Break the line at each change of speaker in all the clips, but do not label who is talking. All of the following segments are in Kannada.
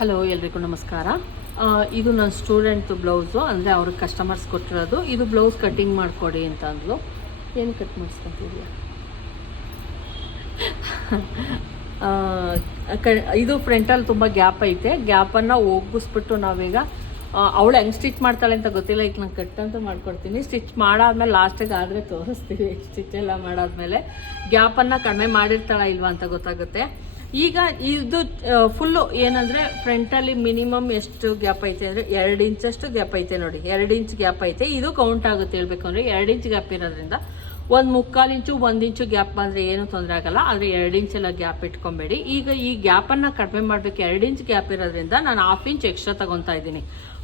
ಹಲೋ ಎಲ್ರಿಗೂ ನಮಸ್ಕಾರ. ಇದು ನನ್ನ ಸ್ಟೂಡೆಂಟ್ ಬ್ಲೌಸು, ಅಂದರೆ ಅವ್ರಿಗೆ ಕಸ್ಟಮರ್ಸ್ ಕೊಟ್ಟಿರೋದು. ಇದು ಬ್ಲೌಸ್ ಕಟ್ಟಿಂಗ್ ಮಾಡಿಕೊಡಿ ಅಂತ ಅಂದ್ಲು. ಏನು ಕಟ್ ಮಾಡಿಸ್ಕೊತಿದ್ಯ? ಕ- ಇದು ಫ್ರಂಟಲ್ಲಿ ತುಂಬ ಗ್ಯಾಪ್ ಐತೆ. ಗ್ಯಾಪನ್ನು ಒಗ್ಗಿಸ್ಬಿಟ್ಟು ನಾವೀಗ ಅವಳು ಹೆಂಗೆ ಸ್ಟಿಚ್ ಮಾಡ್ತಾಳೆ ಅಂತ ಗೊತ್ತಿಲ್ಲ. ಈಗ ನಾನು ಕಟ್ ಅಂತ ಮಾಡ್ಕೊಡ್ತೀನಿ. ಸ್ಟಿಚ್ ಮಾಡಾದ್ಮೇಲೆ ಲಾಸ್ಟಿಗೆ ಆದರೆ ತೋರಿಸ್ತೀವಿ. ಸ್ಟಿಚ್ ಎಲ್ಲ ಮಾಡಾದ್ಮೇಲೆ. ಗ್ಯಾಪನ್ನು ಕಡಿಮೆ ಮಾಡಿರ್ತಾಳ ಇಲ್ವಾ ಅಂತ ಗೊತ್ತಾಗುತ್ತೆ. ಈಗ ಇದು ಫುಲ್ಲು ಏನಂದರೆ ಫ್ರಂಟಲ್ಲಿ ಮಿನಿಮಮ್ ಎಷ್ಟು ಗ್ಯಾಪ್ ಐತೆ ಅಂದರೆ ಎರಡು ಇಂಚಷ್ಟು ಗ್ಯಾಪ್ ಐತೆ ನೋಡಿ. ಎರಡು ಇಂಚ್ ಗ್ಯಾಪ್ ಐತೆ. ಇದು ಕೌಂಟ್ ಆಗುತ್ತೆ ಹೇಳ್ಬೇಕು ಅಂದರೆ ಎರಡು ಇಂಚ್ ಗ್ಯಾಪ್ ಇರೋದ್ರಿಂದ ಒಂದು ಮುಕ್ಕಾಲು ಇಂಚು ಒಂದು ಇಂಚು ಗ್ಯಾಪ್ ಬಂದರೆ ಏನು ತೊಂದರೆ ಆಗಲ್ಲ. ಆದರೆ ಎರಡು ಇಂಚೆಲ್ಲ ಗ್ಯಾಪ್ ಇಟ್ಕೊಬೇಡಿ. ಈಗ ಈ ಗ್ಯಾಪನ್ನು ಕಡಿಮೆ ಮಾಡಬೇಕು. ಎರಡು ಇಂಚ್ ಗ್ಯಾಪ್ ಇರೋದ್ರಿಂದ ನಾನು ಹಾಫ್ ಇಂಚ್ ಎಕ್ಸ್ಟ್ರಾ ತಗೊತಾ ಇದ್ದೀನಿ.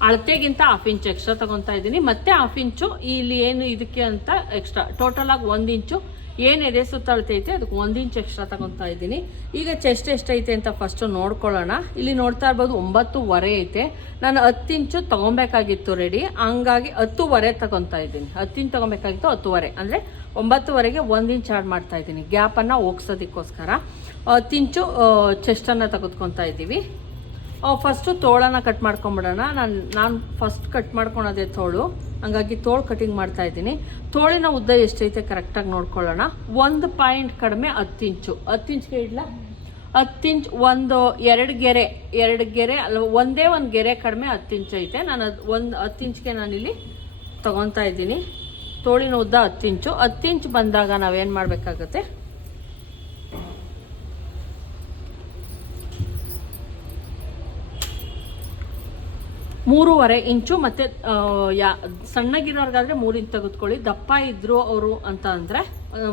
ಅಳತೆಗಿಂತ ಹಾಫ್ ಇಂಚ್ ಎಕ್ಸ್ಟ್ರಾ ತಗೊತಾ ಇದ್ದೀನಿ. ಮತ್ತೆ ಹಾಫ್ ಇಂಚು ಇಲ್ಲಿ ಏನು ಇದಕ್ಕೆ ಅಂತ ಎಕ್ಸ್ಟ್ರಾ ಟೋಟಲಾಗಿ ಒಂದು ಇಂಚು ಏನು ಎದೆ ಅಳತೈತೆ ಅದಕ್ಕೆ ಒಂದು ಇಂಚ್ ಎಕ್ಸ್ಟ್ರಾ ತಗೊತಾ ಇದ್ದೀನಿ. ಈಗ ಚೆಸ್ಟ್ ಎಷ್ಟೈತೆ ಅಂತ ಫಸ್ಟು ನೋಡ್ಕೊಳ್ಳೋಣ. ಇಲ್ಲಿ ನೋಡ್ತಾ ಇರ್ಬೋದು ಒಂಬತ್ತುವರೆ ಐತೆ. ನಾನು ಹತ್ತು ಇಂಚು ತೊಗೊಬೇಕಾಗಿತ್ತು ರೆಡಿ ಹಂಗಾಗಿ ಹತ್ತುವರೆ ತಗೊತಾ ಇದ್ದೀನಿ. ಹತ್ತು ಇಂಚ್ ತೊಗೊಬೇಕಾಗಿತ್ತು ಹತ್ತುವರೆ. ಅಂದರೆ ಒಂಬತ್ತುವರೆಗೆ ಒಂದು ಇಂಚ್ ಆಡ್ ಮಾಡ್ತಾ ಇದ್ದೀನಿ. ಗ್ಯಾಪನ್ನು ಹೋಗ್ಸೋದಕ್ಕೋಸ್ಕರ. ಹತ್ತು ಇಂಚು ಚೆಸ್ಟನ್ನು ತೆಗೆದುಕೊತಾ ಇದ್ದೀವಿ. ಫಸ್ಟು ತೋಳನ್ನು ಕಟ್ ಮಾಡ್ಕೊಂಬಿಡೋಣ. ನಾನು ನಾನು ಫಸ್ಟ್ ಕಟ್ ಮಾಡ್ಕೊಳೋದೇ ತೋಳು. ಹಂಗಾಗಿ ತೋಳು ಕಟಿಂಗ್ ಮಾಡ್ತಾ ಇದ್ದೀನಿ. ತೋಳಿನ ಉದ್ದ ಎಷ್ಟೈತೆ ಕರೆಕ್ಟಾಗಿ ನೋಡ್ಕೊಳ್ಳೋಣ. ಒಂದು ಪಾಯಿಂಟ್ ಕಡಿಮೆ ಹತ್ತು ಇಂಚು. ಹತ್ತು ಇಡ್ಲ? ಹತ್ತು ಒಂದು ಎರಡು ಗೆರೆ ಎರಡು ಗೆರೆ ಅಲ್ಲ ಒಂದೇ ಒಂದು ಗೆರೆ ಕಡಿಮೆ ಹತ್ತು ಐತೆ. ನಾನು ಅದು ಒಂದು ಹತ್ತು ಇಂಚ್ಗೆ ನಾನಿಲ್ಲಿ ತೊಗೊತಾ ಇದ್ದೀನಿ. ತೋಳಿನ ಉದ್ದ ಹತ್ತು ಇಂಚು. ಹತ್ತು ಬಂದಾಗ ನಾವೇನು ಮಾಡಬೇಕಾಗತ್ತೆ? ಮೂರುವರೆ ಇಂಚು ಮತ್ತು ಯಾ, ಸಣ್ಣಗಿರೋರ್ಗಾದ್ರೆ ಮೂರು ಇಂಚು ತೆಗೆದುಕೊಳ್ಳಿ. ದಪ್ಪ ಇದ್ದರು ಅವರು ಅಂತ ಅಂದರೆ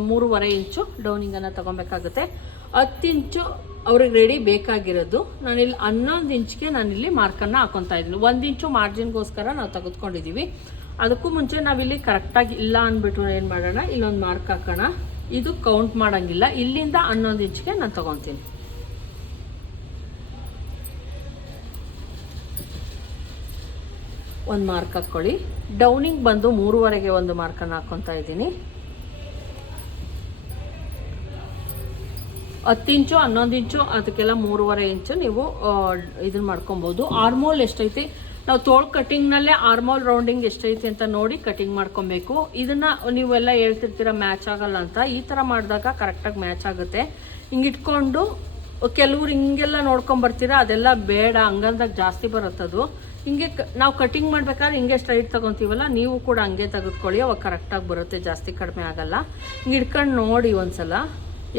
ಮೂರುವರೆ ಇಂಚು ಡೌನಿಂಗನ್ನು ತಗೊಬೇಕಾಗುತ್ತೆ. ಹತ್ತು ಇಂಚು ಅವ್ರಿಗೆ ರೆಡಿ ಬೇಕಾಗಿರೋದು. ನಾನಿಲ್ಲಿ ಹನ್ನೊಂದು ಇಂಚ್ಗೆ ನಾನಿಲ್ಲಿ ಮಾರ್ಕನ್ನು ಹಾಕೊತಾ ಇದ್ದೀನಿ. ಒಂದು ಇಂಚು ಮಾರ್ಜಿನ್ಗೋಸ್ಕರ ನಾವು ತೆಗೆದುಕೊಂಡಿದ್ದೀವಿ ಅದಕ್ಕೂ ಮುಂಚೆ ನಾವಿಲ್ಲಿ ಕರೆಕ್ಟಾಗಿ ಇಲ್ಲ ಅಂದ್ಬಿಟ್ಟು ಏನು ಮಾಡೋಣ? ಇಲ್ಲೊಂದು ಮಾರ್ಕ್ ಹಾಕೋಣ. ಇದು ಕೌಂಟ್ ಮಾಡೋಂಗಿಲ್ಲ. ಇಲ್ಲಿಂದ ಹನ್ನೊಂದು ಇಂಚ್ಗೆ ನಾನು ತೊಗೊತೀನಿ. ಒಂದು ಮಾರ್ಕ್ ಹಾಕ್ಕೊಳ್ಳಿ ಡೌನಿಂಗ್ ಬಂದು ಮೂರುವರೆಗೆ ಒಂದು ಮಾರ್ಕನ್ನು ಹಾಕ್ಕೊತಾ ಇದ್ದೀನಿ. ಹತ್ತು ಇಂಚು, ಹನ್ನೊಂದು ಇಂಚು, ಅದಕ್ಕೆಲ್ಲ ಮೂರುವರೆ ಇಂಚು ನೀವು ಇದನ್ನ ಮಾಡ್ಕೊಬೋದು. ಆರ್ಮೋಲ್ ಎಷ್ಟೈತಿ? ನಾವು ತೋಳ್ ಕಟಿಂಗ್ನಲ್ಲೇ ಆರ್ಮೋಲ್ ರೌಂಡಿಂಗ್ ಎಷ್ಟೈತಿ ಅಂತ ನೋಡಿ ಕಟಿಂಗ್ ಮಾಡ್ಕೊಬೇಕು. ಇದನ್ನ ನೀವೆಲ್ಲ ಹೇಳ್ತಿರ್ತೀರ ಮ್ಯಾಚ್ ಆಗಲ್ಲ ಅಂತ. ಈ ಥರ ಮಾಡಿದಾಗ ಕರೆಕ್ಟಾಗಿ ಮ್ಯಾಚ್ ಆಗುತ್ತೆ. ಹಿಂಗೆ ಇಟ್ಕೊಂಡು, ಕೆಲವ್ರು ಹಿಂಗೆಲ್ಲ ನೋಡ್ಕೊಂಬರ್ತೀರ ಅದೆಲ್ಲ ಬೇಡ, ಹಂಗಂದಾಗ ಜಾಸ್ತಿ ಬರುತ್ತದು. ಹಿಂಗೆ ನಾವು ಕಟಿಂಗ್ ಮಾಡ್ಬೇಕಾದ್ರೆ ಹಿಂಗೆ ಸ್ಟ್ರೈಟ್ ತಗೊಂತೀವಲ್ಲ, ನೀವು ಕೂಡ ಹಂಗೆ ತೆಗೆದುಕೊಳ್ಳಿ. ಅವಾಗ ಕರೆಕ್ಟಾಗಿ ಬರುತ್ತೆ, ಜಾಸ್ತಿ ಕಡಿಮೆ ಆಗಲ್ಲ. ಹಿಂಗೆ ಇಟ್ಕೊಂಡು ನೋಡಿ ಒಂದ್ಸಲ.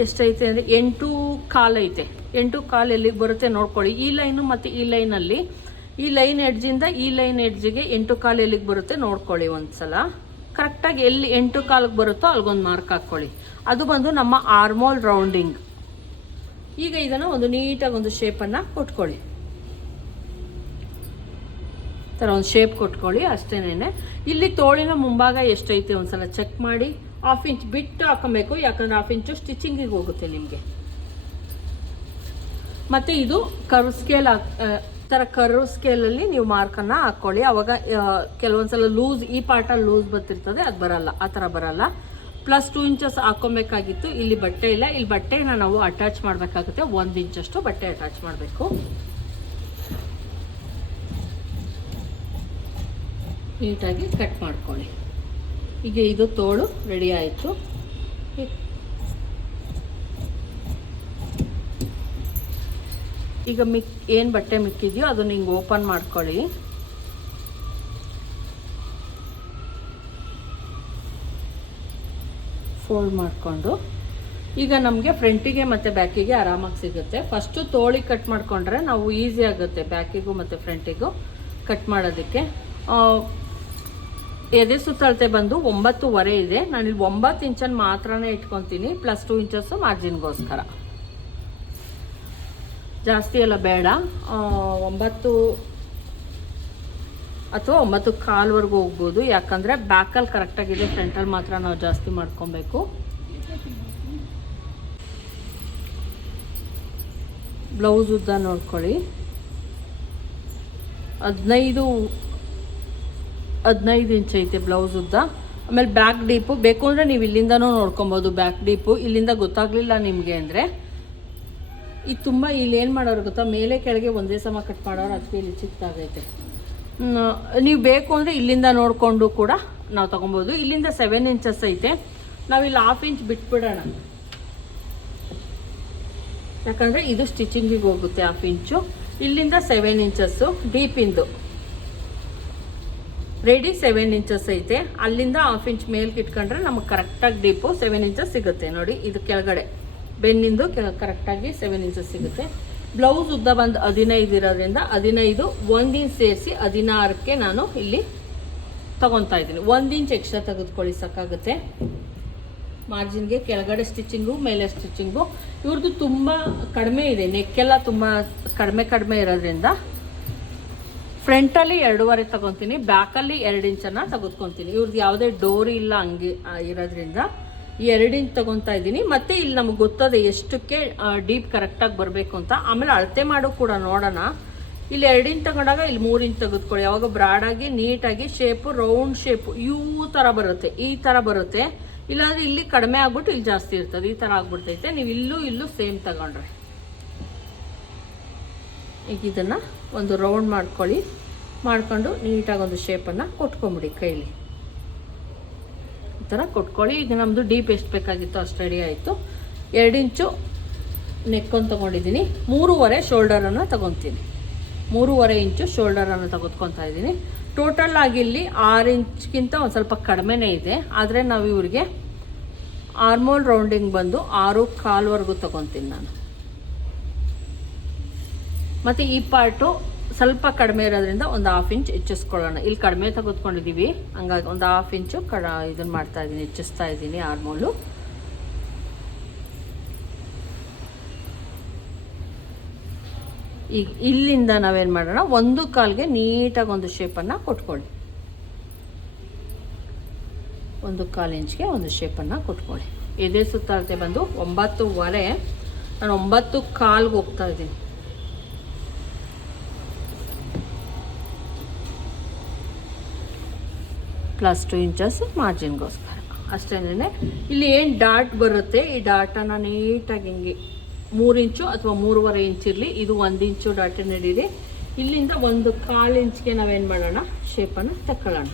ಎಷ್ಟೈತೆ ಅಂದರೆ ಎಂಟು ಕಾಲು ಐತೆ. ಎಂಟು ಕಾಲು ಎಲ್ಲಿಗೆ ಬರುತ್ತೆ ನೋಡ್ಕೊಳ್ಳಿ. ಈ ಲೈನು ಮತ್ತು ಈ ಲೈನಲ್ಲಿ ಈ ಲೈನ್ ಎಡ್ಜಿಂದ ಈ ಲೈನ್ ಎಡ್ಜಿಗೆ ಎಂಟು ಕಾಲು ಎಲ್ಲಿಗೆ ಬರುತ್ತೆ ನೋಡ್ಕೊಳ್ಳಿ ಒಂದ್ಸಲ. ಕರೆಕ್ಟಾಗಿ ಎಲ್ಲಿ ಎಂಟು ಕಾಲಿಗೆ ಬರುತ್ತೋ ಅಲ್ಗೊಂದು ಮಾರ್ಕ್ ಹಾಕ್ಕೊಳ್ಳಿ. ಅದು ಬಂದು ನಮ್ಮ ಆರ್ಮೋಲ್ ರೌಂಡಿಂಗ್ ಈಗ ಇದನ್ನು ಒಂದು ನೀಟಾಗಿ ಒಂದು ಶೇಪನ್ನು ಕೊಟ್ಕೊಳ್ಳಿ. ಥರ ಒಂದು ಶೇಪ್ ಕೊಟ್ಕೊಳ್ಳಿ ಅಷ್ಟೇನೆ ಇಲ್ಲಿ ತೋಳಿನ ಮುಂಭಾಗ ಎಷ್ಟೈತೆ ಒಂದ್ಸಲ ಚೆಕ್ ಮಾಡಿ. ಹಾಫ್ ಇಂಚ್ ಬಿಟ್ಟು ಹಾಕೊಬೇಕು, ಯಾಕಂದ್ರೆ ಹಾಫ್ ಇಂಚು ಸ್ಟಿಚಿಂಗಿಗೆ ಹೋಗುತ್ತೆ ನಿಮಗೆ. ಮತ್ತು ಇದು ಕರ್ವ್ ಸ್ಕೇಲ್ ಥರ ಕರ್ವ್ ಸ್ಕೇಲಲ್ಲಿ ನೀವು ಮಾರ್ಕನ್ನು ಹಾಕ್ಕೊಳ್ಳಿ ಅವಾಗ ಕೆಲವೊಂದ್ಸಲ ಲೂಸ್ ಈ ಪಾರ್ಟಲ್ಲಿ ಲೂಸ್ ಬರ್ತಿರ್ತದೆ, ಅದು ಬರಲ್ಲ, ಆ ಥರ ಬರಲ್ಲ. ಪ್ಲಸ್ ಟೂ ಇಂಚಸ್ ಹಾಕೊಬೇಕಾಗಿತ್ತು ಇಲ್ಲಿ ಬಟ್ಟೆ ಇಲ್ಲ. ಇಲ್ಲಿ ಬಟ್ಟೆನ ನಾವು ಅಟ್ಯಾಚ್ ಮಾಡಬೇಕಾಗುತ್ತೆ, ಒಂದು ಇಂಚಷ್ಟು ಬಟ್ಟೆ ಅಟ್ಯಾಚ್ ಮಾಡಬೇಕು. ನೀಟಾಗಿ ಕಟ್ ಮಾಡ್ಕೊಳ್ಳಿ. ಈಗ ಇದು ತೋಳು ರೆಡಿ ಆಯಿತು. ಈಗ ಮಿಕ್, ಏನು ಬಟ್ಟೆ ಮಿಕ್ಕಿದೆಯೋ ಅದನ್ನ ಹಿಂಗೆ ಓಪನ್ ಮಾಡ್ಕೊಳ್ಳಿ. ಫೋಲ್ಡ್ ಮಾಡಿಕೊಂಡು. ಈಗ ನಮಗೆ ಫ್ರಂಟಿಗೆ ಮತ್ತು ಬ್ಯಾಕಿಗೆ ಆರಾಮಾಗಿ ಸಿಗುತ್ತೆ. ಫಸ್ಟು ತೋಳಿಗೆ ಕಟ್ ಮಾಡಿಕೊಂಡ್ರೆ ನಾವು ಈಸಿ ಆಗುತ್ತೆ ಬ್ಯಾಕಿಗೂ ಮತ್ತು ಫ್ರಂಟಿಗೂ ಕಟ್ ಮಾಡೋದಕ್ಕೆ. ಎದೆ ಸುತ್ತಳತೆ ಬಂದು ಒಂಬತ್ತುವರೆ ಇದೆ. ನಾನಿಲ್ಲಿ ಒಂಬತ್ತು ಇಂಚನ್ನು ಮಾತ್ರನೇ ಇಟ್ಕೊತೀನಿ, ಪ್ಲಸ್ ಟೂ ಇಂಚಸ್ಸು ಮಾರ್ಜಿನ್ಗೋಸ್ಕರ. ಜಾಸ್ತಿ ಎಲ್ಲ ಬೇಡ. ಒಂಬತ್ತು ಅಥವಾ ಒಂಬತ್ತು ಕಾಲ್ವರೆಗೂ ಹೋಗ್ಬೋದು. ಯಾಕಂದರೆ ಬ್ಯಾಕಲ್ಲಿ ಕರೆಕ್ಟಾಗಿದೆ ಫ್ರಂಟಲ್ಲಿ ಮಾತ್ರ ನಾವು ಜಾಸ್ತಿ ಮಾಡ್ಕೊಬೇಕು. ಬ್ಲೌಸ್ ಉದ್ದ ನೋಡ್ಕೊಳ್ಳಿ. ಹದಿನೈದು ಹದಿನೈದು ಇಂಚ್ ಐತೆ ಬ್ಲೌಸ್ ಉದ್ದ. ಆಮೇಲೆ ಬ್ಯಾಕ್ ಡೀಪು ಬೇಕು ಅಂದರೆ ನೀವು ಇಲ್ಲಿಂದನೂ ನೋಡ್ಕೊಬೋದು ಬ್ಯಾಕ್ ಡೀಪು ಇಲ್ಲಿಂದ ಗೊತ್ತಾಗಲಿಲ್ಲ ನಿಮಗೆ ಅಂದರೆ ಇದು ತುಂಬ ಇಲ್ಲಿ ಏನು ಮಾಡೋರು ಗೊತ್ತಾ? ಮೇಲೆ ಕೆಳಗೆ ಒಂದೇ ಸಮ ಕಟ್ ಮಾಡೋರು ಅದಕ್ಕೆ ಇಲ್ಲಿ ಚಿಕ್ಕದಾಗೈತೆ. ನೀವು ಬೇಕು ಅಂದರೆ ಇಲ್ಲಿಂದ ನೋಡಿಕೊಂಡು ಕೂಡ ನಾವು ತೊಗೊಬೋದು. ಇಲ್ಲಿಂದ ಸೆವೆನ್ ಇಂಚಸ್ ಐತೆ. ನಾವು ಇಲ್ಲಿ ಹಾಫ್ ಇಂಚ್ ಬಿಟ್ಬಿಡೋಣ. ಯಾಕಂದರೆ ಇದು ಸ್ಟಿಚಿಂಗಿಗೆ ಹೋಗುತ್ತೆ ಹಾಫ್ ಇಂಚು ಇಲ್ಲಿಂದ ಸೆವೆನ್ ಇಂಚಸ್ಸು ಡೀಪಿಂದು ರೆಡಿ ಸೆವೆನ್ ಇಂಚಸ್ ಐತೆ. ಅಲ್ಲಿಂದ ಹಾಫ್ ಇಂಚ್ ಮೇಲ್ಗೆ ಇಟ್ಕೊಂಡ್ರೆ ನಮಗೆ ಕರೆಕ್ಟಾಗಿ ಡೀಪು ಸೆವೆನ್ ಇಂಚಸ್ ಸಿಗುತ್ತೆ. ನೋಡಿ, ಇದು ಕೆಳಗಡೆ. ಬೆನ್ನಿಂದು ಕರೆಕ್ಟಾಗಿ ಸೆವೆನ್ ಇಂಚಸ್ ಸಿಗುತ್ತೆ. ಬ್ಲೌಸ್ ಉದ್ದ ಬಂದು ಹದಿನೈದು ಇರೋದ್ರಿಂದ ಹದಿನೈದು, ಒಂದು ಇಂಚ್ ಸೇರಿಸಿ ಹದಿನಾರಕ್ಕೆ ನಾನು ಇಲ್ಲಿ ತಗೊತಾ ಇದ್ದೀನಿ. ಒಂದು ಇಂಚ್ ಎಕ್ಸ್ಟ್ರಾ ತೆಗೆದುಕೊಳ್ಳಿ, ಸಾಕಾಗುತ್ತೆ. ಮಾರ್ಜಿನ್ಗೆ ಕೆಳಗಡೆ ಸ್ಟಿಚಿಂಗು ಮೇಲೆ ಸ್ಟಿಚಿಂಗು ಇವ್ರದ್ದು ತುಂಬ ಕಡಿಮೆ ಇದೆ. ನೆಕ್ಕೆಲ್ಲ ತುಂಬ ಕಡಿಮೆ ಕಡಿಮೆ ಇರೋದ್ರಿಂದ ಫ್ರಂಟಲ್ಲಿ ಎರಡೂವರೆ ತಗೊತೀನಿ, ಬ್ಯಾಕಲ್ಲಿ ಎರಡು ಇಂಚನ್ನು ತೆಗೆದುಕೊತೀನಿ. ಇವ್ರದ್ದು ಯಾವುದೇ ಡೋರಿ ಇಲ್ಲ ಹಂಗೆ ಇರೋದ್ರಿಂದ ಎರಡು ಇಂಚ್ ತಗೊತಾ ಇದ್ದೀನಿ. ಮತ್ತೆ ಇಲ್ಲಿ ನಮ್ಗೆ ಗೊತ್ತದೆ ಎಷ್ಟಕ್ಕೆ ಡೀಪ್ ಕರೆಕ್ಟಾಗಿ ಬರಬೇಕು ಅಂತ. ಆಮೇಲೆ ಅಳತೆ ಮಾಡೋ ಕೂಡ ನೋಡೋಣ. ಇಲ್ಲಿ ಎರಡು ಇಂಚ್ ತಗೊಂಡಾಗ ಇಲ್ಲಿ ಮೂರು ಇಂಚ್ ತೆಗೆದುಕೊಳ್ಳಿ. ಯಾವಾಗ ಬ್ರಾಡಾಗಿ ನೀಟಾಗಿ ಶೇಪು ರೌಂಡ್ ಶೇಪು ಇವು ಥರ ಬರುತ್ತೆ, ಈ ಥರ ಬರುತ್ತೆ. ಇಲ್ಲಾಂದ್ರೆ ಇಲ್ಲಿ ಕಡಿಮೆ ಆಗ್ಬಿಟ್ಟು ಇಲ್ಲಿ ಜಾಸ್ತಿ ಇರ್ತದೆ. ಈ ಥರ ಆಗ್ಬಿಡ್ತೈತೆ. ನೀವು ಇಲ್ಲೂ ಇಲ್ಲೂ ಸೇಮ್ ತಗೊಂಡ್ರೆ. ಈಗ ಇದನ್ನು ಒಂದು ರೌಂಡ್ ಮಾಡ್ಕೊಳ್ಳಿ. ಮಾಡ್ಕೊಂಡು ನೀಟಾಗಿ ಒಂದು ಶೇಪನ್ನು ಕೊಟ್ಕೊಂಬಿಡಿ ಕೈಲಿ. ಈ ಥರ ಕೊಟ್ಕೊಳ್ಳಿ. ಈಗ ನಮ್ಮದು ಡೀಪ್ ಎಷ್ಟು ಬೇಕಾಗಿತ್ತು ಅಷ್ಟು ರೆಡಿ ಆಯಿತು. ಎರಡು ಇಂಚು ನೆಕ್ಕೊಂಡು ತೊಗೊಂಡಿದ್ದೀನಿ. ಮೂರುವರೆ ಶೋಲ್ಡರನ್ನು ತೊಗೊತೀನಿ. ಮೂರುವರೆ ಇಂಚು ಶೋಲ್ಡರನ್ನು ತೆಗೆದುಕೊತಾ ಇದ್ದೀನಿ. ಟೋಟಲ್ ಆಗಿ ಇಲ್ಲಿ ಆರು ಇಂಚ್ಗಿಂತ ಒಂದು ಸ್ವಲ್ಪ ಕಡಿಮೆನೇ ಇದೆ. ಆದರೆ ನಾವು ಇವ್ರಿಗೆ ಆರ್ಮೋಲ್ ರೌಂಡಿಂಗ್ ಬಂದು ಆರು ಕಾಲ್ವರೆಗೂ ತೊಗೊತೀನಿ ನಾನು. ಮತ್ತು ಈ ಪಾರ್ಟು ಸ್ವಲ್ಪ ಕಡಿಮೆ ಇರೋದ್ರಿಂದ ಒಂದು ಹಾಫ್ ಇಂಚ್ ಹೆಚ್ಚಿಸ್ಕೊಳ್ಳೋಣ. ಇಲ್ಲಿ ಕಡಿಮೆ ತೆಗೆದುಕೊಂಡಿದ್ದೀವಿ. ಹಂಗಾಗಿ ಒಂದು ಹಾಫ್ ಇಂಚು ಕಡ ಇದನ್ನು ಮಾಡ್ತಾ ಇದ್ದೀನಿ, ಹೆಚ್ಚಿಸ್ತಾ ಇದ್ದೀನಿ ಆರ್ಮೋಲು. ಈಗ ಇಲ್ಲಿಂದ ನಾವೇನು ಮಾಡೋಣ, ಒಂದು ಕಾಲ್ಗೆ ನೀಟಾಗಿ ಒಂದು ಶೇಪನ್ನು ಕೊಟ್ಕೊಳ್ಳಿ. ಒಂದು ಕಾಲು ಇಂಚ್ಗೆ ಒಂದು ಶೇಪನ್ನು ಕೊಟ್ಕೊಳ್ಳಿ. ಎದೆ ಸುತ್ತಾರತೆ ಬಂದು ಒಂಬತ್ತುವರೆ, ನಾನು ಒಂಬತ್ತು ಕಾಲ್ಗೆ ಹೋಗ್ತಾ ಇದ್ದೀನಿ. ಪ್ಲಸ್ ಟು ಇಂಚಸ್ ಮಾರ್ಜಿನ್ಗೋಸ್ಕರ ಅಷ್ಟೇನೆ ಇಲ್ಲಿ ಏನು ಡಾಟ್ ಬರುತ್ತೆ, ಈ ಡಾಟನ ನೀಟಾಗಿ ಹಿಂಗೆ ಮೂರು ಇಂಚು ಅಥವಾ ಮೂರುವರೆ ಇಂಚ್ ಇರಲಿ, ಇದು ಒಂದು ಇಂಚು ಡಾಟ್ ಹಿಡೀರಿ. ಇಲ್ಲಿಂದ ಒಂದು ಕಾಲು ಇಂಚ್ಗೆ ನಾವೇನು ಮಾಡೋಣ ಶೇಪನ್ನು ತಗೊಳ್ಳೋಣ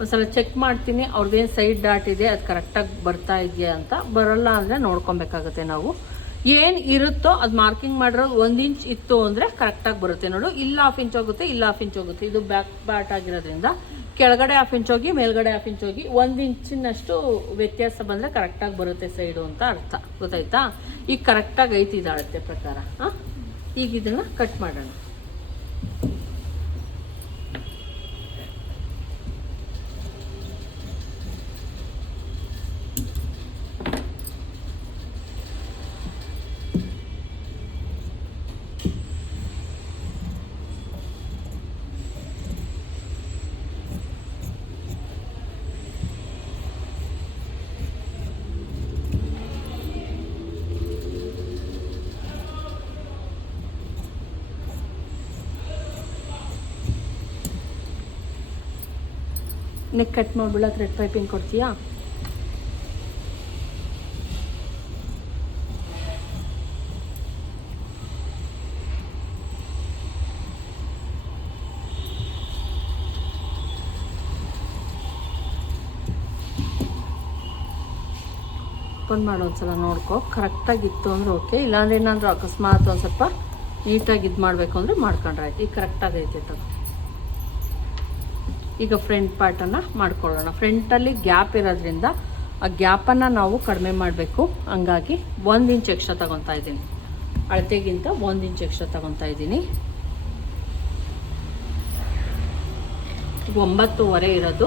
ಒಂದ್ಸಲ ಚೆಕ್ ಮಾಡ್ತೀನಿ ಅವ್ರದ್ದೇನು ಸೈಡ್ ಡಾಟ್ ಇದೆ, ಅದು ಕರೆಕ್ಟಾಗಿ ಬರ್ತಾ ಇದೆಯಾ ಅಂತ. ಬರೋಲ್ಲ ಅಂದರೆ ನೋಡ್ಕೊಬೇಕಾಗುತ್ತೆ ನಾವು. ಏನು ಇರುತ್ತೋ ಅದು ಮಾರ್ಕಿಂಗ್ ಮಾಡಿರೋ ಒಂದು ಇಂಚ್ ಇತ್ತು ಅಂದರೆ ಕರೆಕ್ಟಾಗಿ ಬರುತ್ತೆ. ನೋಡು, ಇಲ್ಲ ಹಾಫ್ ಇಂಚ್ ಹೋಗುತ್ತೆ, ಇಲ್ಲ ಹಾಫ್ ಇಂಚ್ ಹೋಗುತ್ತೆ. ಇದು ಬ್ಯಾಕ್ ಪಾರ್ಟ್ ಆಗಿರೋದ್ರಿಂದ ಕೆಳಗಡೆ ಹಾಫ್ ಇಂಚ್ ಹೋಗಿ, ಮೇಲ್ಗಡೆ ಹಾಫ್ ಇಂಚ್ ಹೋಗಿ ಒಂದು ಇಂಚಿನಷ್ಟು ವ್ಯತ್ಯಾಸ ಬಂದರೆ ಕರೆಕ್ಟಾಗಿ ಬರುತ್ತೆ ಸೈಡು ಅಂತ ಅರ್ಥ. ಗೊತ್ತಾಯ್ತಾ? ಈಗ ಕರೆಕ್ಟಾಗಿ ಐತಿ ಇದಾಳತ್ತೆ ಪ್ರಕಾರ. ಹಾಂ? ಈಗ ಇದನ್ನು ಕಟ್ ಮಾಡೋಣ. ನೆಕ್ ಕಟ್ ಮಾಡ್ಬಿಡ ಥ್ರೆಡ್ ಪೈಪಿಂಗ್ ಕೊಡ್ತೀಯಾ? ಓಪನ್ ಮಾಡೋ ಒಂದ್ಸಲ ನೋಡ್ಕೊ. ಕರೆಕ್ಟಾಗಿತ್ತು ಅಂದ್ರೆ ಓಕೆ ಇಲ್ಲಾಂದ್ರೆ ಏನಾದರೂ ಅಕಸ್ಮಾತ್ ಒಂದು ಸ್ವಲ್ಪ ನೀಟಾಗಿ ಇದು ಮಾಡಬೇಕು ಅಂದರೆ ಮಾಡ್ಕೊಂಡ್ರೆ ಆಯ್ತು. ಈಗ ಕರೆಕ್ಟಾಗೈತೆ ತಗೋ. ಈಗ ಫ್ರಂಟ್ ಪಾರ್ಟನ್ನು ಮಾಡ್ಕೊಳ್ಳೋಣ. ಫ್ರಂಟಲ್ಲಿ ಗ್ಯಾಪ್ ಇರೋದ್ರಿಂದ ಆ ಗ್ಯಾಪನ್ನು ನಾವು ಕಡಿಮೆ ಮಾಡಬೇಕು. ಹಂಗಾಗಿ ಒಂದು ಇಂಚ್ ಎಕ್ಸ್ಟ್ರಾ ತಗೊತಾ ಇದ್ದೀನಿ. ಅಳತೆಗಿಂತ ಒಂದು ಇಂಚ್ ಎಕ್ಸ್ಟ್ರಾ ತಗೊತಾ ಇದ್ದೀನಿ. ಒಂಬತ್ತುವರೆ ಇರೋದು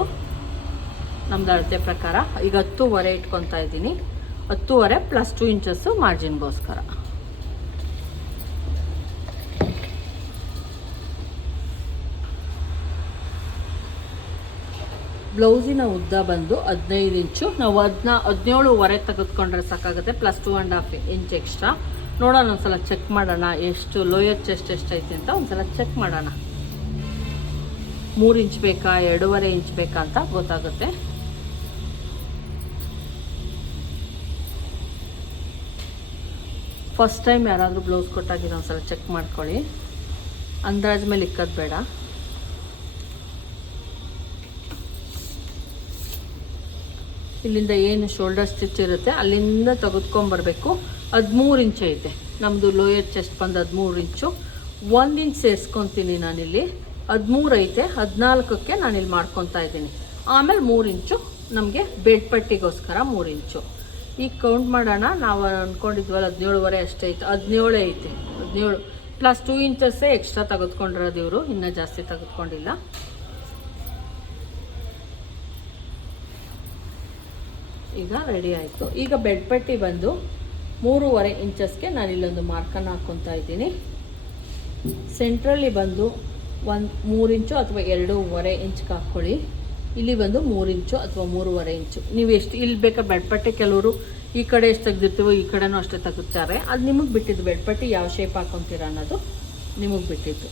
ನಮ್ದು ಅಳತೆ ಪ್ರಕಾರ. ಈಗ ಹತ್ತುವರೆ ಇಟ್ಕೊತಾ ಇದ್ದೀನಿ. ಹತ್ತುವರೆ ಪ್ಲಸ್ ಟು ಇಂಚಸ್ಸು ಮಾರ್ಜಿನ್ಗೋಸ್ಕರ ಬ್ಲೌಸಿನ ಉದ್ದ ಬಂದು ಹದಿನೈದು ಇಂಚು. ನಾವು ಅದನ್ನ ಹದಿನೇಳುವರೆ ತೆಗೆದುಕೊಂಡ್ರೆ ಸಾಕಾಗುತ್ತೆ plus two and half inch extra ನೋಡೋಣ, ಒಂದ್ಸಲ ಚೆಕ್ ಮಾಡೋಣ, ಎಷ್ಟು ಲೋಯರ್ ಚೆಸ್ಟ್ ಎಷ್ಟೈತೆ ಅಂತ ಒಂದ್ಸಲ ಚೆಕ್ ಮಾಡೋಣ. ಮೂರು ಇಂಚ್ ಬೇಕಾ, ಎರಡೂವರೆ ಇಂಚ್ ಬೇಕಾ ಅಂತ ಗೊತ್ತಾಗುತ್ತೆ. ಫಸ್ಟ್ ಟೈಮ್ ಯಾರಾದರೂ ಬ್ಲೌಸ್ ಕೊಟ್ಟಾಗಿರೋ ಒಂದ್ಸಲ ಚೆಕ್ ಮಾಡ್ಕೊಳ್ಳಿ. ಅಂದಾಜ್ ಮೇಲೆ ಇಕ್ಕೋದು ಬೇಡ. ಇಲ್ಲಿಂದ ಏನು ಶೋಲ್ಡರ್ ಸ್ಟಿಚ್ ಇರುತ್ತೆ, ಅಲ್ಲಿಂದ ತೆಗೆದ್ಕೊಂಬರ್ಬೇಕು ಹದಿಮೂರು ಇಂಚು ಐತೆ. ನಮ್ಮದು ಲೋಯರ್ ಚೆಸ್ಟ್ ಬಂದು ಹದಿಮೂರು ಇಂಚು. ಒಂದು ಇಂಚ್ ಸೇರಿಸ್ಕೊತೀನಿ ನಾನಿಲ್ಲಿ. ಹದಿಮೂರು ಐತೆ, ಹದಿನಾಲ್ಕಕ್ಕೆ ನಾನಿಲ್ಲಿ ಮಾಡ್ಕೊತಾ ಇದ್ದೀನಿ. ಆಮೇಲೆ ಮೂರು ಇಂಚು, ನಮಗೆ ಬೆಡ್ ಪಟ್ಟಿಗೋಸ್ಕರ ಮೂರು ಇಂಚು. ಈಗ ಕೌಂಟ್ ಮಾಡೋಣ, ನಾವು ಅಂದ್ಕೊಂಡಿದ್ವಲ್ಲ ಹದಿನೇಳುವರೆ ಅಷ್ಟೇ ಐತೆ. ಹದಿನೇಳು ಐತೆ, ಹದಿನೇಳು. ಪ್ಲಸ್ ಟೂ ಇಂಚಸ್ಸೇ ಎಕ್ಸ್ಟ್ರಾ ತೆಗೆದುಕೊಂಡಿರೋದು ಇವರು, ಇನ್ನೂ ಜಾಸ್ತಿ ತೆಗೆದುಕೊಂಡಿಲ್ಲ. ಈಗ ರೆಡಿ ಆಯಿತು. ಈಗ ಬೆಡ್ಪಟ್ಟಿ ಬಂದು ಮೂರುವರೆ ಇಂಚಸ್ಗೆ ನಾನು ಇಲ್ಲೊಂದು ಮಾರ್ಕನ್ನು ಹಾಕ್ಕೊತಾ ಇದ್ದೀನಿ. ಸೆಂಟ್ರಲ್ಲಿ ಬಂದು ಒಂದು ಮೂರು ಇಂಚು ಅಥವಾ ಎರಡೂವರೆ ಇಂಚ್ಗೆ ಹಾಕ್ಕೊಳ್ಳಿ. ಇಲ್ಲಿ ಬಂದು ಮೂರು ಇಂಚು ಅಥವಾ ಮೂರುವರೆ ಇಂಚು. ನೀವು ಎಷ್ಟು ಇಲ್ಲಿ ಬೇಕಾ ಬೆಡ್ಪಟ್ಟಿ ಕೆಲವರು ಈ ಕಡೆ ಎಷ್ಟು ತೆಗೆದಿರ್ತೀವೋ ಈ ಕಡೆನೂ ಅಷ್ಟೇ ತೆಗುತ್ತಾರೆ ಅದು ನಿಮಗೆ ಬಿಟ್ಟಿದ್ದು ಬೆಡ್ಪಟ್ಟಿ ಯಾವ ಶೇಪ್ ಹಾಕ್ಕೊತೀರ ಅನ್ನೋದು ನಿಮಗೆ ಬಿಟ್ಟಿದ್ದು.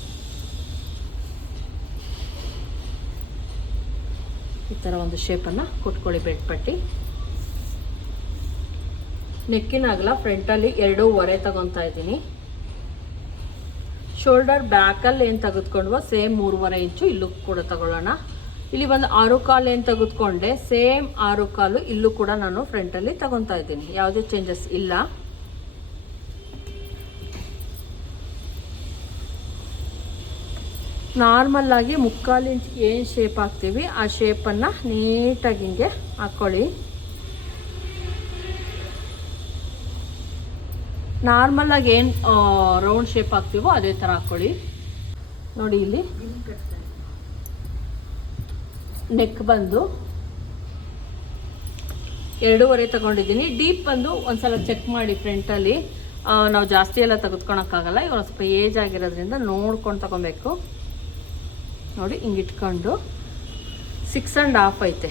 ಈ ಥರ ಒಂದು ಶೇಪನ್ನು ಕೊಟ್ಕೊಳ್ಳಿ ಬೆಡ್ಪಟ್ಟಿ ನೆಕ್ಕಿನ ಅಗಲ ಫ್ರಂಟಲ್ಲಿ ಎರಡೂವರೆ ತಗೊತಾ ಇದ್ದೀನಿ. ಶೋಲ್ಡರ್ ಬ್ಯಾಕಲ್ಲಿ ಏನು ತೆಗೆದುಕೊಂಡು ಸೇಮ್ ಮೂರುವರೆ ಇಂಚು ಇಲ್ಲೂ ಕೂಡ ತಗೊಳ್ಳೋಣ. ಇಲ್ಲಿ ಒಂದು ಆರು ಕಾಲು ಏನು ತೆಗೆದುಕೊಂಡೆ, ಸೇಮ್ ಆರು ಕಾಲು ಇಲ್ಲೂ ಕೂಡ ನಾನು ಫ್ರಂಟಲ್ಲಿ ತಗೊತಾ ಇದ್ದೀನಿ. ಯಾವುದೇ ಚೇಂಜಸ್ ಇಲ್ಲ. ನಾರ್ಮಲ್ ಆಗಿ ಮುಕ್ಕಾಲು ಇಂಚ್ ಏನು ಶೇಪ್ ಹಾಕ್ತೀವಿ, ಆ ಶೇಪನ್ನು ನೀಟಾಗಿ ಹಿಂಗೆ ಹಾಕ್ಕೊಳ್ಳಿ ನಾರ್ಮಲ್ ಆಗಿ ಏನು ರೌಂಡ್ ಶೇಪ್ ಹಾಕ್ತೀವೋ ಅದೇ ಥರ ಹಾಕ್ಕೊಳ್ಳಿ ನೋಡಿ ಇಲ್ಲಿ. ನೆಕ್ ಬಂದು ಎರಡೂವರೆ ತಗೊಂಡಿದ್ದೀನಿ. ಡೀಪ್ ಬಂದು ಒಂದ್ಸಲ ಚೆಕ್ ಮಾಡಿ ಫ್ರಂಟಲ್ಲಿ ನಾವು ಜಾಸ್ತಿ ಎಲ್ಲ ತೆಗೆದುಕೊಳಕ್ಕಾಗಲ್ಲ. ಇವಾಗ ಸ್ವಲ್ಪ ಏಜ್ ಆಗಿರೋದ್ರಿಂದ ನೋಡ್ಕೊಂಡು ತಗೊಬೇಕು. ನೋಡಿ ಹಿಂಗಿಟ್ಕೊಂಡು ಸಿಕ್ಸ್ ಆ್ಯಂಡ್ ಹಾಫ್ ಐತೆ.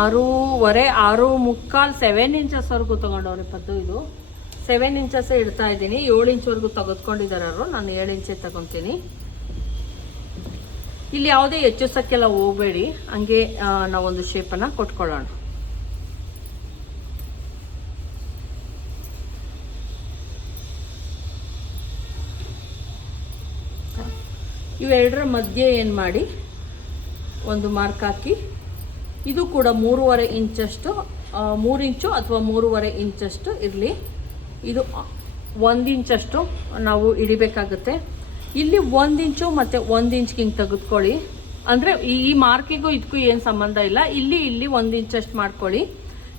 ಆರೂವರೆ, ಆರು ಮುಕ್ಕಾಲು ಸೆವೆನ್ ಇಂಚಸ್ವರೆಗೂ ತಗೊಂಡವ್ರಿ ಪದ್ದು ಇದು. ಸೆವೆನ್ ಇಂಚಸ್ಸೇ ಇಡ್ತಾ ಇದ್ದೀನಿ. ಏಳು ಇಂಚ್ವರೆಗೂ ತೆಗೆದುಕೊಂಡಿದ್ದಾರೆ ಅವರು. ನಾನು ಏಳು ಇಂಚೇ ತಗೊತೀನಿ. ಇಲ್ಲಿ ಯಾವುದೇ ಹೆಚ್ಚಿಸೋಕ್ಕೆಲ್ಲ ಹೋಗಬೇಡಿ. ಹಂಗೆ ನಾವೊಂದು ಶೇಪನ್ನು ಕೊಟ್ಕೊಳ್ಳೋಣ. ಇವೆರಡರ ಮಧ್ಯೆ ಏನು ಮಾಡಿ? ಒಂದು ಮಾರ್ಕ್ ಹಾಕಿ. ಇದು ಕೂಡ ಮೂರುವರೆ ಇಂಚಷ್ಟು ಮೂರು ಇಂಚು ಅಥವಾ ಮೂರುವರೆ ಇಂಚಷ್ಟು ಇರಲಿ. ಇದು ಒಂದು ಇಂಚಷ್ಟು ನಾವು ಇಡಿಬೇಕಾಗುತ್ತೆ ಇಲ್ಲಿ ಒಂದು ಇಂಚು ಮತ್ತು ಒಂದು ಇಂಚ್ಗೆ ಹಿಂಗೆ ತೆಗೆದುಕೊಳ್ಳಿ. ಅಂದರೆ ಈ ಮಾರ್ಕಿಗೂ ಇದಕ್ಕೂ ಏನು ಸಂಬಂಧ ಇಲ್ಲ. ಇಲ್ಲಿ ಇಲ್ಲಿ ಒಂದು ಇಂಚಷ್ಟು ಮಾಡ್ಕೊಳ್ಳಿ.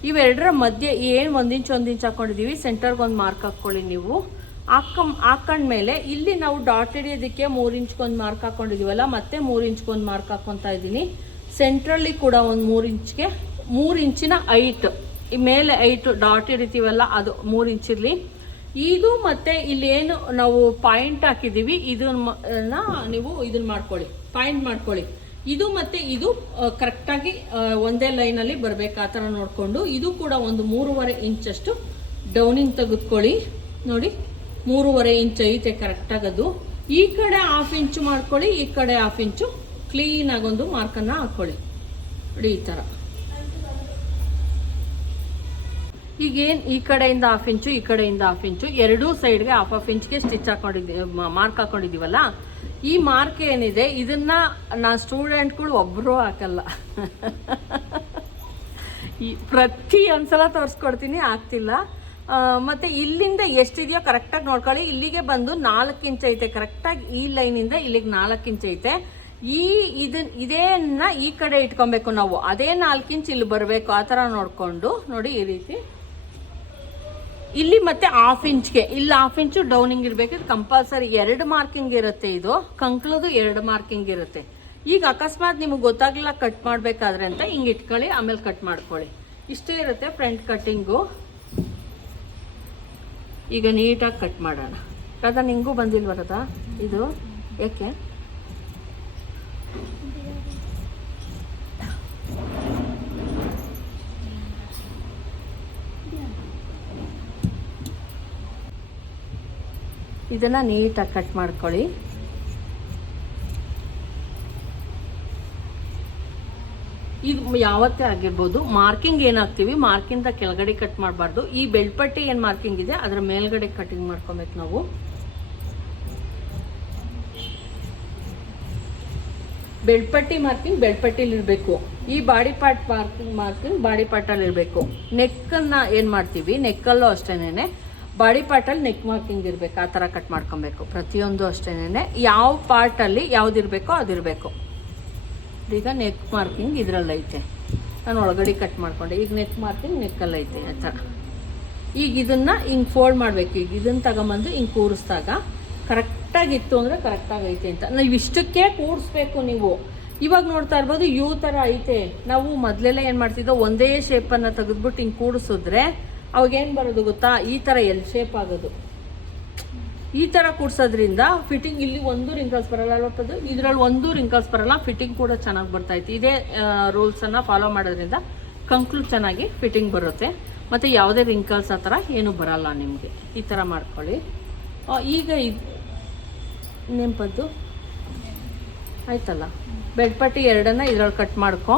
ಇವೆರಡರ ಮಧ್ಯೆ ಏನು ಒಂದು ಇಂಚು ಒಂದು ಇಂಚ್ ಹಾಕ್ಕೊಂಡಿದ್ದೀವಿ ಸೆಂಟರ್ಗೆ ಒಂದು ಮಾರ್ಕ್ ಹಾಕ್ಕೊಳ್ಳಿ ನೀವು. ಹಾಕ, ಹಾಕೊಂಡ್ಮೇಲೆ ಇಲ್ಲಿ ನಾವು ಡಾಟ್ ಹಿಡಿಯೋದಕ್ಕೆ ಮೂರು ಇಂಚ್ಗೊಂದು ಮಾರ್ಕ್ ಹಾಕ್ಕೊಂಡಿದ್ದೀವಲ್ಲ ಮತ್ತೆ ಮೂರು ಇಂಚ್ಗೊಂದು ಮಾರ್ಕ್ ಹಾಕ್ಕೊತಾ ಇದ್ದೀನಿ. ಸೆಂಟ್ರಲ್ಲಿ ಕೂಡ ಒಂದು ಮೂರು ಇಂಚ್ಗೆ, ಮೂರು ಇಂಚಿನ ಐಟ್ ಈ ಮೇಲೆ ಐಟ್ ಡಾಟ್ ಇಡ್ತೀವಲ್ಲ ಅದು ಮೂರು ಇಂಚಿರಲಿ. ಇದು ಮತ್ತೆ ಇಲ್ಲಿ ಏನು ನಾವು ಪಾಯಿಂಟ್ ಹಾಕಿದ್ದೀವಿ ಇದನ್ನ ನೀವು ಇದನ್ನ ಮಾಡ್ಕೊಳ್ಳಿ ಪಾಯಿಂಟ್ ಮಾಡ್ಕೊಳ್ಳಿ. ಇದು ಮತ್ತೆ ಇದು ಕರೆಕ್ಟಾಗಿ ಒಂದೇ ಲೈನಲ್ಲಿ ಬರಬೇಕು ಆ ಥರ ನೋಡಿಕೊಂಡು, ಇದು ಕೂಡ ಒಂದು ಮೂರುವರೆ ಇಂಚಷ್ಟು ಡೌನಿಂಗ್ ತೆಗೆದುಕೊಳ್ಳಿ. ನೋಡಿ, ಮೂರುವರೆ ಇಂಚ್ ಐತೆ ಕರೆಕ್ಟಾಗಿ ಅದು. ಈ ಕಡೆ ಹಾಫ್ ಇಂಚು ಮಾಡ್ಕೊಳ್ಳಿ, ಈ ಕಡೆ ಹಾಫ್ ಇಂಚು ಕ್ಲೀನಾಗಿ ಒಂದು ಮಾರ್ಕನ್ನು ಹಾಕ್ಕೊಳ್ಳಿ ನೋಡಿ ಈ ಥರ ಈಗೇನು ಈ ಕಡೆಯಿಂದ ಹಾಫ್ ಇಂಚು ಈ ಕಡೆಯಿಂದ ಹಾಫ್ ಇಂಚು ಎರಡೂ ಸೈಡ್ಗೆ ಹಾಫ್ ಹಾಫ್ ಇಂಚ್ಗೆ ಸ್ಟಿಚ್ ಹಾಕೊಂಡಿದ್ದೀವಿ ಮಾರ್ಕ್ ಹಾಕೊಂಡಿದ್ದೀವಲ್ಲ? ಈ ಮಾರ್ಕ್ ಏನಿದೆ, ಇದನ್ನ ನಾನು ಸ್ಟೂಡೆಂಟ್ಗಳು ಒಬ್ಬರೂ ಹಾಕಲ್ಲ. ಈ ಪ್ರತಿ ಒಂದ್ಸಲ ತೋರಿಸ್ಕೊಡ್ತೀನಿ, ಆಗ್ತಿಲ್ಲ. ಮತ್ತು ಇಲ್ಲಿಂದ ಎಷ್ಟಿದೆಯೋ ಕರೆಕ್ಟಾಗಿ ನೋಡ್ಕೊಳ್ಳಿ. ಇಲ್ಲಿಗೆ ಬಂದು ನಾಲ್ಕು ಇಂಚ್ ಐತೆ ಕರೆಕ್ಟಾಗಿ ಈ ಲೈನಿಂದ ಇಲ್ಲಿಗೆ ನಾಲ್ಕು ಇಂಚ್ ಐತೆ. ಈ ಇದನ್ ಇದೇನ ಈ ಕಡೆ ಇಟ್ಕೊಬೇಕು ನಾವು. ಅದೇ ನಾಲ್ಕು ಇಂಚ್ ಇಲ್ಲಿ ಬರಬೇಕು, ಆ ಥರ ನೋಡಿಕೊಂಡು ನೋಡಿ ಈ ರೀತಿ. ಇಲ್ಲಿ ಮತ್ತೆ ಹಾಫ್ ಇಂಚ್ಗೆ. ಇಲ್ಲಿ ಹಾಫ್ ಇಂಚು ಡೌನಿಂಗ್ ಇರಬೇಕು. ಇದು ಕಂಪಲ್ಸರಿ ಎರಡು ಮಾರ್ಕಿಂಗ್ ಇರುತ್ತೆ ಇದು. ಕಂಕ್ಳದು ಎರಡು ಮಾರ್ಕಿಂಗ್ ಇರುತ್ತೆ. ಈಗ ಅಕಸ್ಮಾತ್ ನಿಮಗೆ ಗೊತ್ತಾಗ್ಲಿಲ್ಲ ಕಟ್ ಮಾಡಬೇಕಾದ್ರೆ ಅಂತ ಹಿಂಗೆ ಇಟ್ಕೊಳ್ಳಿ, ಆಮೇಲೆ ಕಟ್ ಮಾಡ್ಕೊಳ್ಳಿ. ಇಷ್ಟೇ ಇರುತ್ತೆ ಫ್ರಂಟ್ ಕಟ್ಟಿಂಗು ಈಗ ನೀಟಾಗಿ ಕಟ್ ಮಾಡೋಣ. ರಾಧಾ, ನಿಂಗೂ ಬಂದಿಲ್ವ ಇದು? ಯಾಕೆ? ಇದನ್ನು ನೀಟಾಗಿ ಕಟ್ ಮಾಡ್ಕೊಳ್ಳಿ. ಇದು ಯಾವತ್ತೇ ಆಗಿರ್ಬೋದು, ಮಾರ್ಕಿಂಗ್ ಏನಾಗ್ತೀವಿ, ಮಾರ್ಕಿಂದ ಕೆಳಗಡೆ ಕಟ್ ಮಾಡಬಾರ್ದು. ಈ ಬೆಳ್ಪಟ್ಟಿ ಏನು ಮಾರ್ಕಿಂಗ್ ಇದೆ, ಅದರ ಮೇಲ್ಗಡೆ ಕಟಿಂಗ್ ಮಾಡ್ಕೊಬೇಕು ನಾವು. ಬೆಳ್ಪಟ್ಟಿ ಮಾರ್ಕಿಂಗ್ ಬೆಳ್ಪಟ್ಟಿಲಿ ಇರಬೇಕು. ಈ body part marking marking body ಪಾರ್ಟಲ್ಲಿ ಇರಬೇಕು. ನೆಕ್ಕನ್ನು ಏನು ಮಾಡ್ತೀವಿ, ನೆಕ್ಕಲ್ಲೂ ಅಷ್ಟೇನೆ ಬಾಡಿ ಪಾರ್ಟಲ್ಲಿ ನೆಕ್ ಮಾರ್ಕಿಂಗ್ ಇರಬೇಕು, ಆ ಥರ ಕಟ್ ಮಾಡ್ಕೊಬೇಕು. ಪ್ರತಿಯೊಂದು ಅಷ್ಟೇನೆ ಯಾವ ಪಾರ್ಟಲ್ಲಿ ಯಾವ್ದಿರಬೇಕೋ ಅದಿರಬೇಕು. ಈಗ ನೆಕ್ ಮಾರ್ಕಿಂಗ್ ಇದರಲ್ಲೈತೆ. ನಾನು ಒಳಗಡೆ ಕಟ್ ಮಾಡ್ಕೊಂಡೆ. ಈಗ ನೆಕ್ ಮಾರ್ಕಿಂಗ್ ನೆಕ್ಕಲ್ಲಿ ಐತೆ ಆ ಥರ. ಈಗ ಇದನ್ನ ಹಿಂಗೆ ಫೋಲ್ಡ್ ಮಾಡಬೇಕು. ಈಗ ಇದನ್ನ ತಗೊಂಬಂದು ಹಿಂಗೆ ಕೂರಿಸಿದಾಗ ಕರೆಕ್ಟಾಗಿತ್ತು ಅಂದರೆ ಕರೆಕ್ಟಾಗಿ ಐತೆ ಅಂತ. ನಾವು ಇಷ್ಟಕ್ಕೆ ಕೂರಿಸ್ಬೇಕು ನೀವು. ಇವಾಗ ನೋಡ್ತಾ ಇರ್ಬೋದು ಯು ಥರ ಐತೆ. ನಾವು ಮೊದಲೆಲ್ಲ ಏನು ಮಾಡ್ತಿದ್ದೋ ಒಂದೇ ಶೇಪನ್ನು ತೆಗೆದ್ಬಿಟ್ಟು ಹಿಂಗೆ ಕೂಡಿಸಿದ್ರೆ ಅವಾಗೇನು ಬರೋದು ಗೊತ್ತಾ? ಈ ಥರ ಎಲ್ ಶೇಪ್ ಆಗೋದು. ಈ ಥರ ಕೂಡ್ಸೋದ್ರಿಂದ ಫಿಟ್ಟಿಂಗ್ ಇಲ್ಲಿ ಒಂದು ರಿಂಕಲ್ಸ್ ಬರಲ್ಲ ಅಲ್ವಪ್ಪದು ಇದರಲ್ಲಿ ಒಂದು ರಿಂಕಲ್ಸ್ ಬರಲ್ಲ ಫಿಟ್ಟಿಂಗ್ ಕೂಡ ಚೆನ್ನಾಗಿ ಬರ್ತಾಯಿತ್ತು ಇದೇ ರೂಲ್ಸನ್ನು ಫಾಲೋ ಮಾಡೋದ್ರಿಂದ ಕಂಕ್ಲು ಚೆನ್ನಾಗಿ ಫಿಟ್ಟಿಂಗ್ ಬರುತ್ತೆ. ಮತ್ತು ಯಾವುದೇ ರಿಂಕಲ್ಸ್ ಆ ಥರ ಏನೂ ಬರಲ್ಲ ನಿಮಗೆ. ಈ ಥರ ಮಾಡ್ಕೊಳ್ಳಿ. ಈಗ ಇದು ನೆಂಪದ್ದು ಆಯ್ತಲ್ಲ? ಬೆಡ್ಪಟ್ಟಿ ಎರಡನ್ನ ಇದ್ರಲ್ಲಿ ಕಟ್ ಮಾಡ್ಕೊ.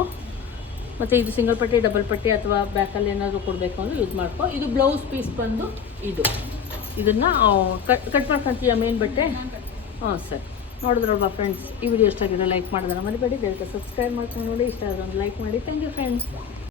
ಮತ್ತು ಇದು ಸಿಂಗಲ್ ಪಟ್ಟಿ ಡಬಲ್ ಪಟ್ಟಿ ಅಥವಾ ಬ್ಯಾಕಲ್ಲಿ ಏನಾದರೂ ಕೊಡಬೇಕು ಅಂದ್ರೆ ಯೂಸ್ ಮಾಡ್ಕೊ. ಇದು ಬ್ಲೌಸ್ ಪೀಸ್ ಬಂದು ಇದು. ಇದನ್ನು ಕಟ್ ಕಟ್ ಮಾಡ್ಕೊಂತೀಯ ಮೇನ್ ಬಟ್ಟೆ? ಹಾಂ, ಸರ್. ನೋಡಿದ್ರಲ್ವಾ ಫ್ರೆಂಡ್ಸ್ ಈ ವಿಡಿಯೋ ಇಷ್ಟ ಆಗಿದೆ ಲೈಕ್ ಮಾಡಿದ್ರೆ ಮರಿಬೇಡಿ. ದಯವಿಟ್ಟು ಸಬ್ಸ್ಕ್ರೈಬ್ ಮಾಡ್ಕೊಂಡು ನೋಡಿ. ಇಷ್ಟ ಆದ್ರೆ ಒಂದು ಲೈಕ್ ಮಾಡಿ. Thank you friends